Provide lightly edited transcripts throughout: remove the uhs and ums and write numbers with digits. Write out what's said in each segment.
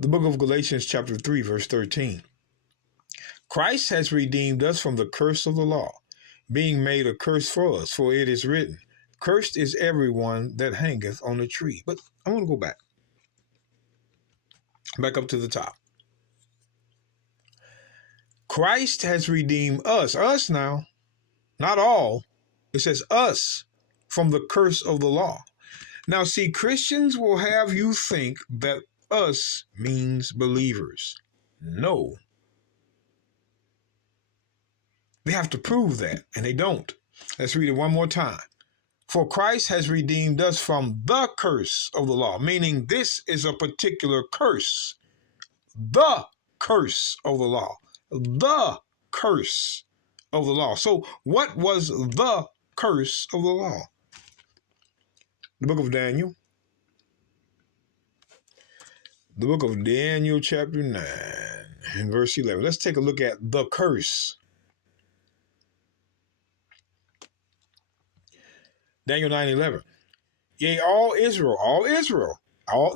The book of Galatians chapter 3, verse 13. Christ has redeemed us from the curse of the law, being made a curse for us, for it is written, cursed is everyone that hangeth on a tree. But I want to go back up to the top. Christ has redeemed us now, not all. It says us from the curse of the law. Now, see, Christians will have you think that us means believers. No. They have to prove that, and they don't. Let's read it one more time. For Christ has redeemed us from the curse of the law, meaning this is a particular curse. The curse of the law. The curse of the law. So what was the curse of the law? The book of Daniel. The book of Daniel chapter 9 and verse 11. Let's take a look at the curse. Daniel 9:11. Yea, all Israel,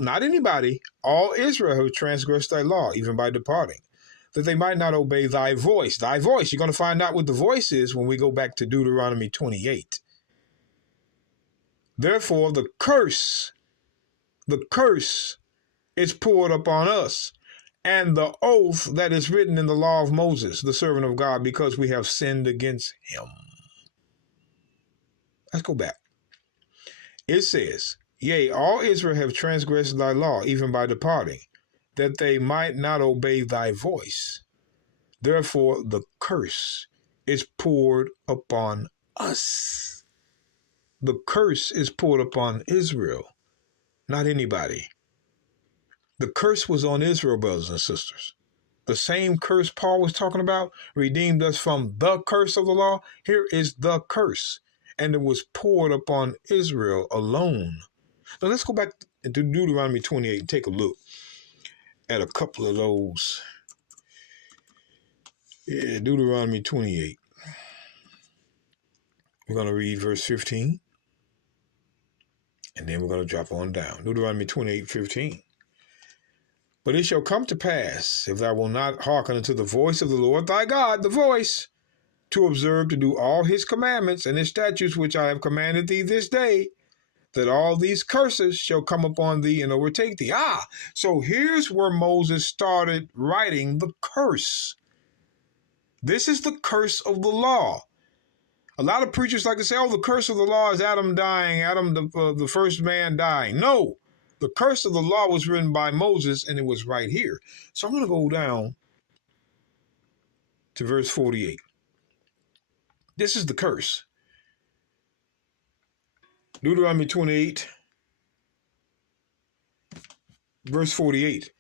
not anybody, all Israel have transgressed thy law, even by departing, that they might not obey thy voice. Thy voice. You're going to find out what the voice is when we go back to Deuteronomy 28. Therefore, the curse is poured upon us, and the oath that is written in the law of Moses, the servant of God, because we have sinned against him. Let's go back. It says, yea, all Israel have transgressed thy law, even by departing, that they might not obey thy voice. Therefore, the curse is poured upon us. The curse is poured upon Israel, not anybody. The curse was on Israel, brothers and sisters. The same curse Paul was talking about, redeemed us from the curse of the law. Here is the curse. And it was poured upon Israel alone. Now let's go back to Deuteronomy 28 and take a look at a couple of those. Yeah, Deuteronomy 28. We're going to read verse 15. And then we're going to drop on down. Deuteronomy 28:15. But it shall come to pass, if thou wilt not hearken unto the voice of the Lord thy God, the voice, to observe to do all his commandments and his statutes which I have commanded thee this day, that all these curses shall come upon thee and overtake thee. So here's where Moses started writing the curse. This is the curse of the law. A lot of preachers like to say, the curse of the law is Adam dying, Adam, the first man dying. No, the curse of the law was written by Moses, and it was right here. So I'm going to go down to verse 48. This is the curse. Deuteronomy 28, verse 48.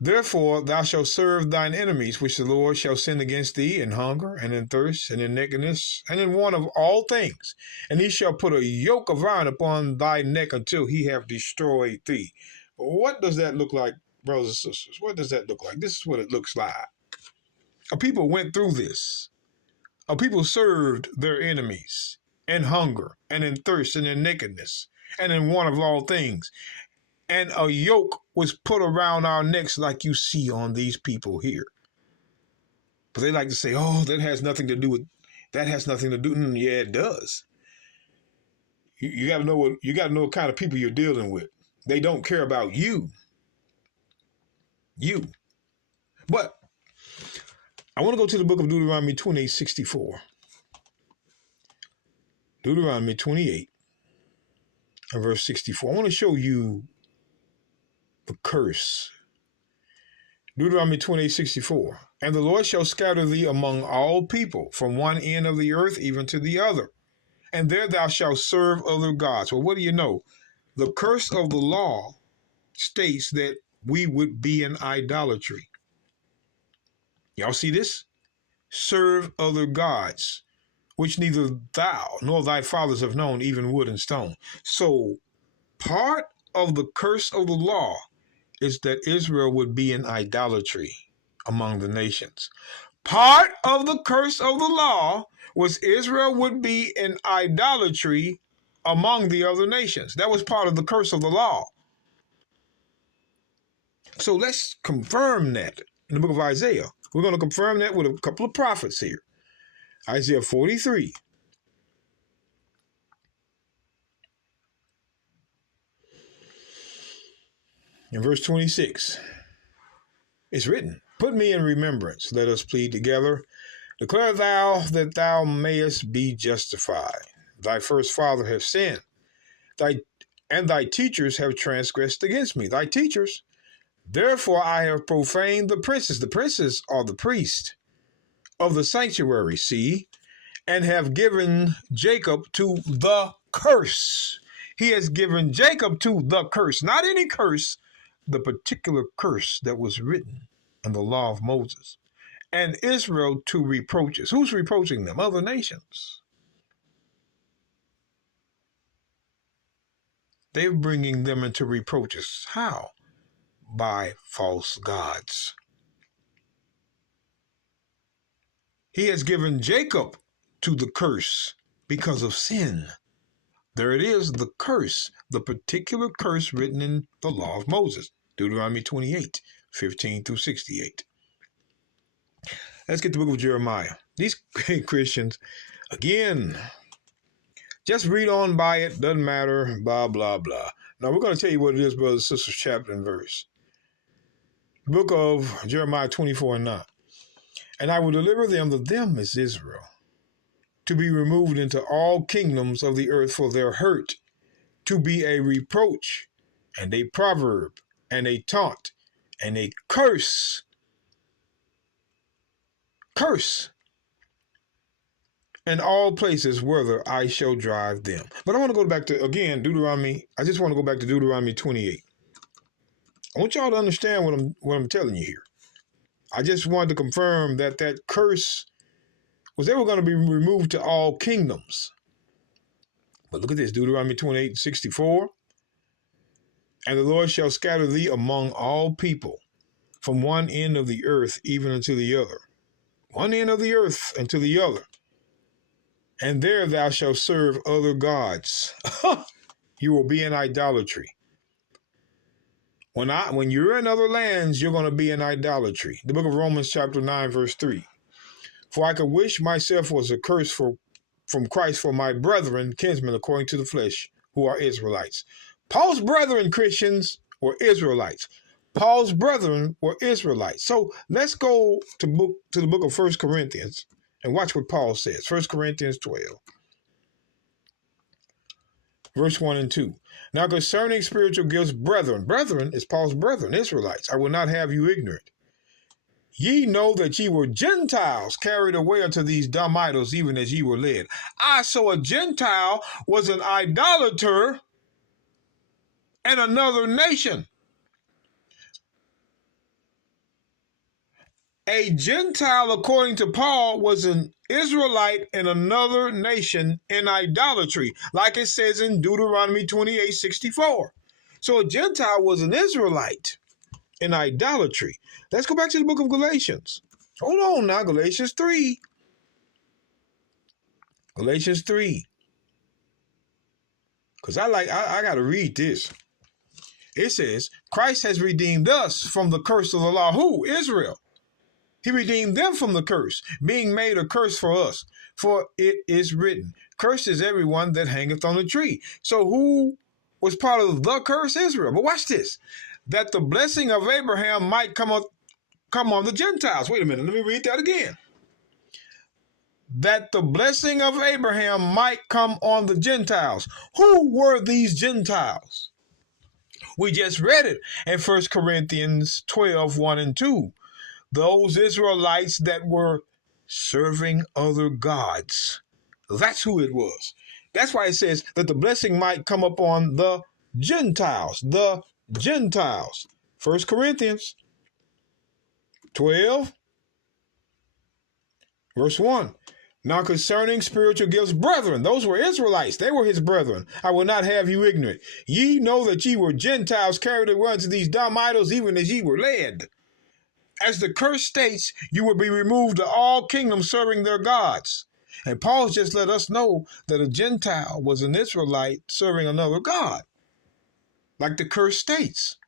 Therefore thou shalt serve thine enemies, which the Lord shall send against thee in hunger and in thirst and in nakedness and in want of all things. And he shall put a yoke of iron upon thy neck until he have destroyed thee. What does that look like, brothers and sisters? What does that look like? This is what it looks like. People went through this. People served their enemies in hunger and in thirst and in nakedness and in want of all things. And a yoke was put around our necks like you see on these people here. But they like to say, that has nothing to do with, that has nothing to do. Yeah, it does. You got to know what kind of people you're dealing with. They don't care about you. But I want to go to the book of Deuteronomy 28:64. Deuteronomy 28 and verse 64. I want to show you the curse. Deuteronomy 28:64. And the Lord shall scatter thee among all people, from one end of the earth even to the other. And there thou shalt serve other gods. Well, what do you know? The curse of the law states that we would be in idolatry. Y'all see this? Serve other gods, which neither thou nor thy fathers have known, even wood and stone. So part of the curse of the law is that Israel would be in idolatry among the nations. Part of the curse of the law was Israel would be in idolatry among the other nations. That was part of the curse of the law. So let's confirm that in the book of Isaiah. We're going to confirm that with a couple of prophets here. Isaiah 43. In verse 26, it's written, "Put me in remembrance, let us plead together. Declare thou that thou mayest be justified. Thy first father have sinned, and thy teachers have transgressed against me." Thy teachers. "Therefore I have profaned the princes." The princes are the priests of the sanctuary, see, "and have given Jacob to the curse." He has given Jacob to the curse, not any curse, the particular curse that was written in the law of Moses, "and Israel to reproaches." Who's reproaching them? Other nations. They're bringing them into reproaches. How? By false gods. He has given Jacob to the curse because of sin. There it is, the curse, the particular curse written in the law of Moses, Deuteronomy 28, 15 through 68. Let's get to the book of Jeremiah. These Christians, again, just read on by it, doesn't matter, blah, blah, blah. Now, we're going to tell you what it is, brothers and sisters, chapter and verse. The book of Jeremiah 24 and 9. "And I will deliver them," the them is Israel, "to be removed into all kingdoms of the earth for their hurt, to be a reproach, and a proverb, and a taunt, and a curse." Curse. "In all places whither I shall drive them." But I want to go back to, again, Deuteronomy. I just want to go back to Deuteronomy 28. I want y'all to understand what I'm telling you here. I just wanted to confirm that that curse was ever going to be removed to all kingdoms. But look at this, Deuteronomy 28, 64. "And the Lord shall scatter thee among all people, from one end of the earth even unto the other." One end of the earth unto the other. "And there thou shalt serve other gods." You will be in idolatry. When you're in other lands, you're going to be in idolatry. The book of Romans chapter 9, verse 3. "For I could wish myself was accursed from Christ for my brethren, kinsmen according to the flesh, who are Israelites." Paul's brethren, Christians, were Israelites. Paul's brethren were Israelites. So let's go to the book of 1 Corinthians and watch what Paul says. 1 Corinthians 12, verse 1 and 2. "Now concerning spiritual gifts, brethren," brethren is Paul's brethren, Israelites, "I will not have you ignorant. Ye know that ye were Gentiles, carried away unto these dumb idols, even as ye were led." So a Gentile was an idolater in another nation. A Gentile, according to Paul, was an Israelite in another nation in idolatry, like it says in Deuteronomy 28, 64. So a Gentile was an Israelite in idolatry. Let's go back to the book of Galatians. Hold on now, Galatians 3. Galatians 3. Because I got to read this. It says, "Christ has redeemed us from the curse of the law." Who? Israel. He redeemed them from the curse, being made a curse for us. For it is written, "Cursed is everyone that hangeth on a tree." So who was part of the curse? Israel. But watch this. "That the blessing of Abraham might come on the Gentiles." Wait a minute, let me read that again. "That the blessing of Abraham might come on the Gentiles." Who were these Gentiles? We just read it in 1 Corinthians 12, 1 and 2. Those Israelites that were serving other gods. That's who it was. That's why it says that the blessing might come upon the Gentiles. The Gentiles. 1 Corinthians 12, verse 1. "Now concerning spiritual gifts, brethren," those were Israelites. They were his brethren. "I will not have you ignorant. Ye know that ye were Gentiles, carried away unto these dumb idols, even as ye were led. As the curse states, you will be removed to all kingdoms serving their gods." And Paul just let us know that a Gentile was an Israelite serving another god, like the curse states.